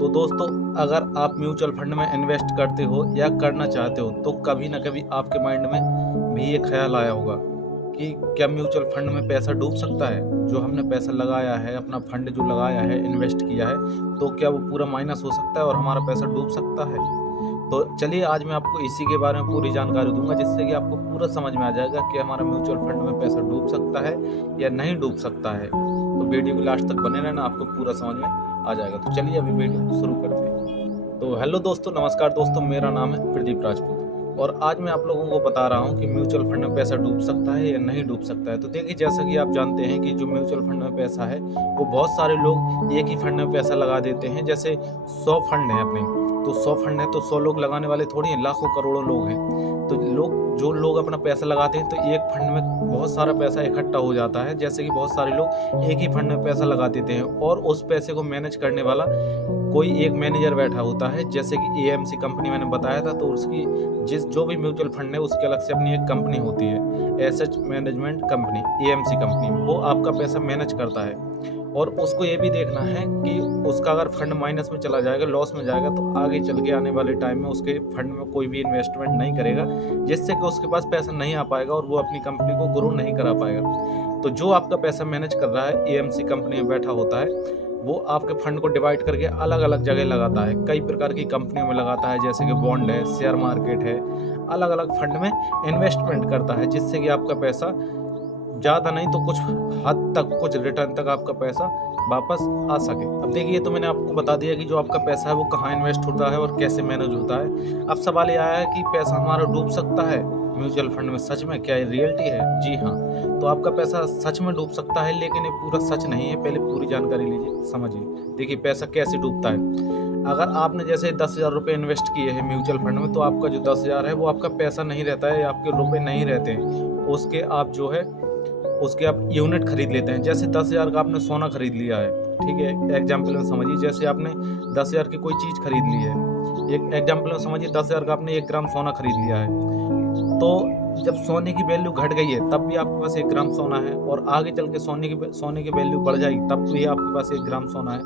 तो दोस्तों, अगर आप म्यूचुअल फंड में इन्वेस्ट करते हो या करना चाहते हो तो कभी ना कभी आपके माइंड में भी ये ख्याल आया होगा कि क्या म्यूचुअल फंड में पैसा डूब सकता है। जो हमने पैसा लगाया है, अपना फंड जो लगाया है, इन्वेस्ट किया है, तो क्या वो पूरा माइनस हो सकता है और हमारा पैसा डूब सकता है। तो चलिए आज मैं आपको इसी के बारे में पूरी जानकारी दूंगा, जिससे कि आपको पूरा समझ में आ जाएगा कि हमारा म्यूचुअल फंड में पैसा डूब सकता है या नहीं डूब सकता है। तो वीडियो को लास्ट तक बने रहना, आपको पूरा समझ में आ जाएगा। तो चलिए अभी वीडियो शुरू करते हैं। तो हेलो दोस्तों, नमस्कार दोस्तों, मेरा नाम है प्रदीप राजपूत और आज मैं आप लोगों को बता रहा हूं कि म्यूचुअल फंड में पैसा डूब सकता है या नहीं डूब सकता है। तो देखिए, जैसा कि आप जानते हैं कि जो म्यूचुअल फंड में पैसा है वो बहुत सारे लोग एक ही फंड में पैसा लगा देते हैं। जैसे 100 फंड हैं अपने, तो 100 फंड है तो 100 लोग लगाने वाले थोड़ी हैं, लाखों करोड़ों लोग हैं। तो जो लोग अपना पैसा लगाते हैं तो एक फंड में बहुत सारा पैसा इकट्ठा हो जाता है। जैसे कि बहुत सारे लोग एक ही फंड में पैसा लगा देते हैं और उस पैसे को मैनेज करने वाला कोई एक मैनेजर बैठा होता है। जैसे कि एएमसी कंपनी मैंने बताया था, तो उसकी जो भी म्यूचुअल फंड है उसके अलग से अपनी एक कंपनी होती है, asset management company, AMC company. वो आपका पैसा मैनेज करता है और उसको ये भी देखना है कि उसका अगर फंड माइनस में चला जाएगा, लॉस में जाएगा, तो आगे चल के आने वाले टाइम में उसके फंड में कोई भी इन्वेस्टमेंट नहीं करेगा, जिससे कि उसके पास पैसा नहीं आ पाएगा और वो अपनी कंपनी को ग्रो नहीं करा पाएगा। तो जो आपका पैसा मैनेज कर रहा है, एएमसी कंपनी में बैठा होता है, वो आपके फंड को डिवाइड करके अलग अलग जगह लगाता है, कई प्रकार की कंपनियों में लगाता है, जैसे कि बॉन्ड है, शेयर मार्केट है, अलग अलग फंड में इन्वेस्टमेंट करता है, जिससे कि आपका पैसा ज़्यादा नहीं तो कुछ हद तक, कुछ रिटर्न तक आपका पैसा वापस आ सके। अब देखिए, तो मैंने आपको बता दिया कि जो आपका पैसा है वो कहाँ इन्वेस्ट होता है और कैसे मैनेज होता है। अब सवाल ये आया है कि पैसा हमारा डूब सकता है म्यूचुअल फंड में, सच में क्या ये रियलिटी है? जी हाँ, तो आपका पैसा सच में डूब सकता है, लेकिन ये पूरा सच नहीं है। पहले पूरी जानकारी लीजिए, समझिए। देखिए, पैसा कैसे डूबता है। अगर आपने जैसे 10,000 रुपये इन्वेस्ट किए हैं म्यूचुअल फंड में, तो आपका जो 10,000 है वो आपका पैसा नहीं रहता है, आपके रुपये नहीं रहते हैं। उसके आप यूनिट खरीद लेते हैं। जैसे 10,000 का आपने सोना खरीद लिया है, ठीक है, एग्जाम्पल में समझिए। जैसे आपने 10,000 की कोई चीज़ खरीद ली है, एक एग्जाम्पल में समझिए, 10,000 का आपने 1 ग्राम सोना खरीद लिया है। तो जब सोने की वैल्यू घट गई है तब भी आपके पास 1 ग्राम सोना है, और आगे चल के सोने की वैल्यू बढ़ जाएगी तब भी आपके पास 1 ग्राम सोना है।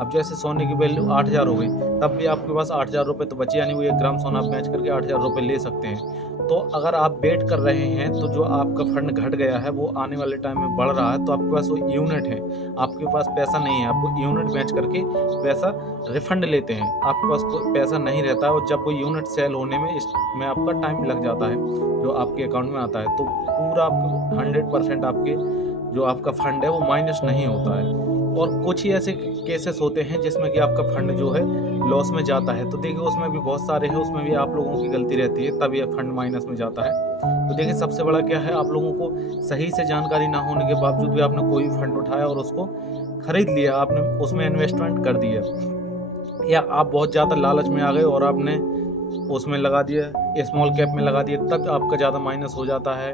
अब जैसे सोने की वैल्यू 8,000 हो गई, तब भी आपके पास 8,000 रुपये तो बचे, यानी वो 1 ग्राम सोना आप बेच करके 8,000 रुपये ले सकते हैं। तो अगर आप वेट कर रहे हैं तो जो आपका फंड घट गया है वो आने वाले टाइम में बढ़ रहा है, तो आपके पास वो यूनिट है, आपके पास पैसा नहीं है, आप वो यूनिट बेच करके पैसा रिफंड लेते हैं, आपके पास कोई पैसा नहीं रहता है। और जब वो यूनिट सेल होने में आपका टाइम लग जाता है, जो आपके अकाउंट में आता है, तो पूरा आपको 100% आपके जो आपका फंड है वो माइनस नहीं होता है। और कुछ ही ऐसे केसेस होते हैं जिसमें कि आपका फंड जो है लॉस में जाता है। तो देखिए, उसमें भी बहुत सारे हैं, उसमें भी आप लोगों की गलती रहती है, तब ये फंड माइनस में जाता है। तो देखिए, सबसे बड़ा क्या है, आप लोगों को सही से जानकारी ना होने के बावजूद भी आपने कोई फंड उठाया और उसको खरीद लिया, आपने उसमें इन्वेस्टमेंट कर दिया, या आप बहुत ज़्यादा लालच में आ गए और आपने उसमें लगा दिया, स्मॉल कैप में लगा दिया, तब आपका ज़्यादा माइनस हो जाता है।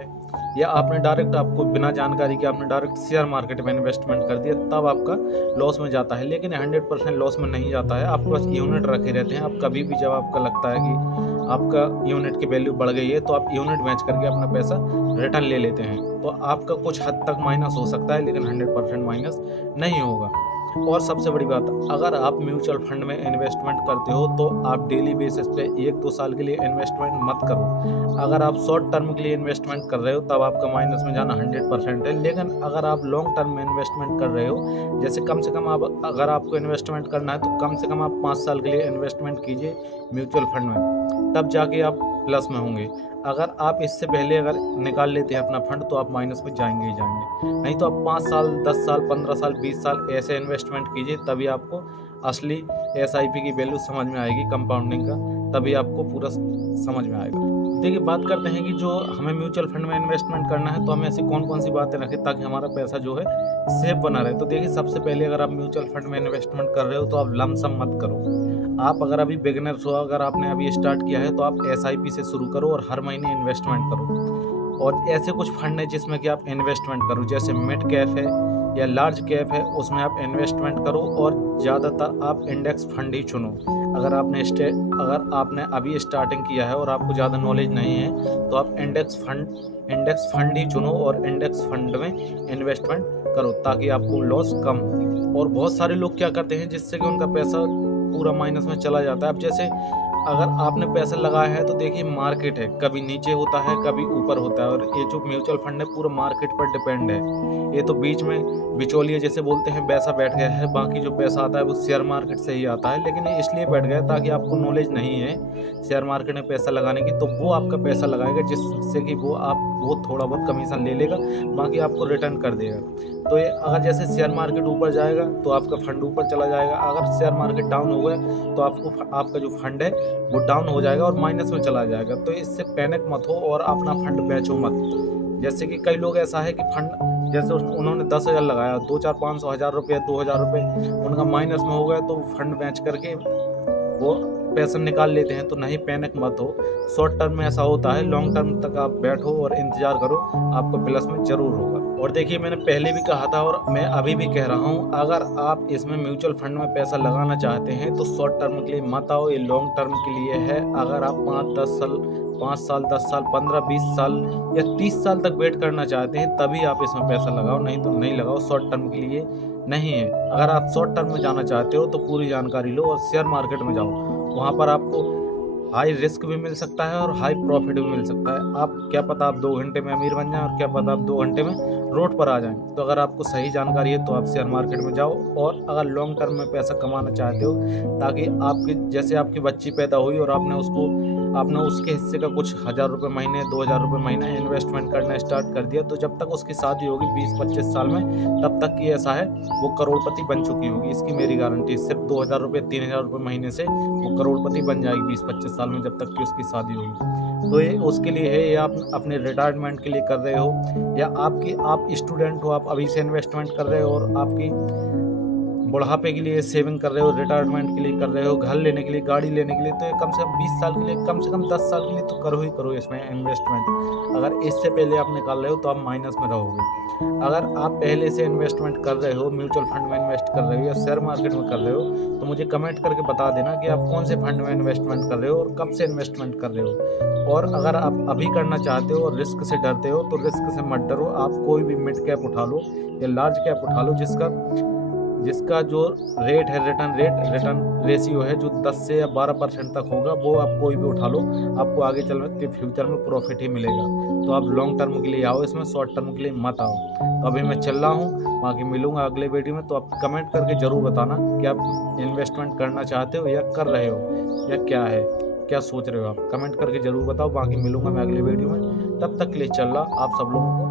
या आपने डायरेक्ट, आपको बिना जानकारी के आपने डायरेक्ट शेयर मार्केट में इन्वेस्टमेंट कर दिया, तब आपका लॉस में जाता है। लेकिन 100% लॉस में नहीं जाता है, आपके पास यूनिट रखे रहते हैं। आप कभी भी जब आपका लगता है कि आपका यूनिट की वैल्यू बढ़ गई है, तो आप यूनिट बेच करके अपना पैसा रिटर्न ले लेते हैं। तो आपका कुछ हद तक माइनस हो सकता है, लेकिन 100% माइनस नहीं होगा। और सबसे बड़ी बात, अगर आप म्यूचुअल फंड में इन्वेस्टमेंट करते हो तो आप डेली बेसिस पे 1-2 साल के लिए इन्वेस्टमेंट मत करो। अगर आप शॉर्ट टर्म के लिए इन्वेस्टमेंट कर रहे हो तब आपका माइनस में जाना 100% है। लेकिन अगर आप लॉन्ग टर्म में इन्वेस्टमेंट कर रहे हो, जैसे कम से कम आप, अगर आपको इन्वेस्टमेंट करना है तो कम से कम आप 5 साल के लिए इन्वेस्टमेंट कीजिए म्यूचुअल फंड में, तब जाके आप प्लस में होंगे। अगर आप इससे पहले अगर निकाल लेते हैं अपना फंड, तो आप माइनस में जाएंगे ही जाएंगे। नहीं तो आप 5 साल, 10 साल, 15 साल, 20 साल ऐसे इन्वेस्टमेंट कीजिए, तभी आपको असली एसआईपी की वैल्यू समझ में आएगी, कंपाउंडिंग का, तभी आपको पूरा समझ में आएगा। देखिए, बात करते हैं कि जो हमें म्यूचुअल फंड में इन्वेस्टमेंट करना है तो हमें ऐसी कौन कौन सी बातें रखें ताकि हमारा पैसा जो है सेफ बना रहे। तो देखिए, सबसे पहले अगर आप म्यूचुअल फंड में इन्वेस्टमेंट कर रहे हो तो आप लमसम मत करो। आप अगर अभी बिगिनर्स हो, अगर आपने अभी स्टार्ट किया है, तो आप एसआईपी से शुरू करो और हर महीने इन्वेस्टमेंट करो। और ऐसे कुछ फंड है जिसमें कि आप इन्वेस्टमेंट करो, जैसे मिड कैप है या लार्ज कैप है, उसमें आप इन्वेस्टमेंट करो। और ज़्यादातर आप इंडेक्स फंड ही चुनो। अगर आपने अभी स्टार्टिंग किया है और आपको ज़्यादा नॉलेज नहीं है, तो आप इंडेक्स फंड ही चुनो और इंडेक्स फंड में इन्वेस्टमेंट करो, ताकि आपको लॉस कम हो। और बहुत सारे लोग क्या करते हैं, जिससे कि उनका पैसा पूरा माइनस में चला जाता है। अब जैसे अगर आपने पैसा लगाया है तो देखिए मार्केट है, कभी नीचे होता है कभी ऊपर होता है, और ये जो म्यूचुअल फंड है पूरा मार्केट पर डिपेंड है। ये तो बीच में बिचौलिए जैसे बोलते हैं वैसा बैठ गया है, बाकी जो पैसा आता है वो शेयर मार्केट से ही आता है। लेकिन ये इसलिए बैठ गया ताकि आपको नॉलेज नहीं है शेयर मार्केट में पैसा लगाने की, तो वो आपका पैसा लगाएगा जिससे कि वो थोड़ा बहुत कमीशन ले लेगा, बाकी आपको रिटर्न कर देगा। तो ये अगर जैसे शेयर मार्केट ऊपर जाएगा तो आपका फंड ऊपर चला जाएगा, अगर शेयर मार्केट डाउन हो गया तो आपका जो फंड है वो डाउन हो जाएगा और माइनस में चला जाएगा। तो इससे पैनिक मत हो और अपना फंड बेचो मत। जैसे कि कई लोग ऐसा है कि फंड जैसे उन्होंने 10,000 लगाया, 2, 4, 500, 1000 रुपये, 2000 रुपये उनका माइनस में हो गया, तो फंड बेच करके वो पैसा निकाल लेते हैं। तो नहीं, पैनिक मत हो, शॉर्ट टर्म में ऐसा होता है, लॉन्ग टर्म तक आप बैठो और इंतज़ार करो, आपको प्लस में ज़रूर होगा। और देखिए मैंने पहले भी कहा था और मैं अभी भी कह रहा हूँ, अगर आप इसमें म्यूचुअल फंड में पैसा लगाना चाहते हैं तो शॉर्ट टर्म के लिए मत आओ, ये लॉन्ग टर्म के लिए है। अगर आप 5 साल 10 साल 15 20 साल या 30 साल तक वेट करना चाहते हैं तभी आप इसमें पैसा लगाओ, नहीं तो नहीं लगाओ, शॉर्ट टर्म के लिए नहीं है। अगर आप शॉर्ट टर्म में जाना चाहते हो तो पूरी जानकारी लो और शेयर मार्केट में जाओ, वहाँ पर आपको हाई रिस्क भी मिल सकता है और हाई प्रॉफिट भी मिल सकता है। आप क्या पता आप 2 घंटे में अमीर बन जाएं और क्या पता आप 2 घंटे में रोड पर आ जाएं। तो अगर आपको सही जानकारी है तो आप शेयर मार्केट में जाओ। और अगर लॉन्ग टर्म में पैसा कमाना चाहते हो ताकि जैसे आपकी बच्ची पैदा हुई और आपने उसके हिस्से का कुछ 1000 रुपये महीने 2000 रुपये महीने इन्वेस्टमेंट करना स्टार्ट कर दिया, तो जब तक उसकी शादी होगी 20-25 साल में, तब तक की ऐसा है वो करोड़पति बन चुकी होगी, इसकी मेरी गारंटी। सिर्फ 2000 रुपये 3000 रुपये महीने से वो करोड़पति बन जाएगी 20-25 साल में, जब तक कि उसकी शादी होगी। तो ये उसके लिए है, ये आप अपने रिटायरमेंट के लिए कर रहे हो या आप स्टूडेंट हो, आप अभी से इन्वेस्टमेंट कर रहे हो और आपकी बुढ़ापे के लिए सेविंग कर रहे हो, रिटायरमेंट के लिए कर रहे हो, घर लेने के लिए, गाड़ी लेने के लिए, तो ये कम से कम 20 साल के लिए, कम से कम 10 साल के लिए तो करो इसमें इन्वेस्टमेंट। अगर इससे पहले आप निकाल रहे हो तो आप माइनस में रहोगे। अगर आप पहले से इन्वेस्टमेंट कर रहे हो, म्यूचुअल फंड में इन्वेस्ट कर रहे हो या शेयर मार्केट में कर रहे हो, तो मुझे कमेंट करके बता देना कि आप कौन से फंड में इन्वेस्टमेंट कर रहे हो और कब से इन्वेस्टमेंट कर रहे हो। और अगर आप अभी करना चाहते हो और रिस्क से डरते हो तो रिस्क से मत डरो, आप कोई भी मिड कैप उठा लो या लार्ज कैप उठा लो, जिसका जो रेट है, रिटर्न रेशियो है, जो 10 से या 12% तक होगा, वो आप कोई भी उठा लो, आपको आगे चल के फ्यूचर में प्रॉफिट ही मिलेगा। तो आप लॉन्ग टर्म के लिए आओ, इसमें शॉर्ट टर्म के लिए मत आओ। तो अभी मैं चल रहा हूँ, बाकी मिलूंगा अगले वीडियो में। तो आप कमेंट करके ज़रूर बताना कि आप इन्वेस्टमेंट करना चाहते हो या कर रहे हो या क्या सोच रहे हो, आप कमेंट करके ज़रूर बताओ। बाकी मिलूंगा मैं अगले वीडियो में, तब तक के लिए चल रहा, आप सब लोगों को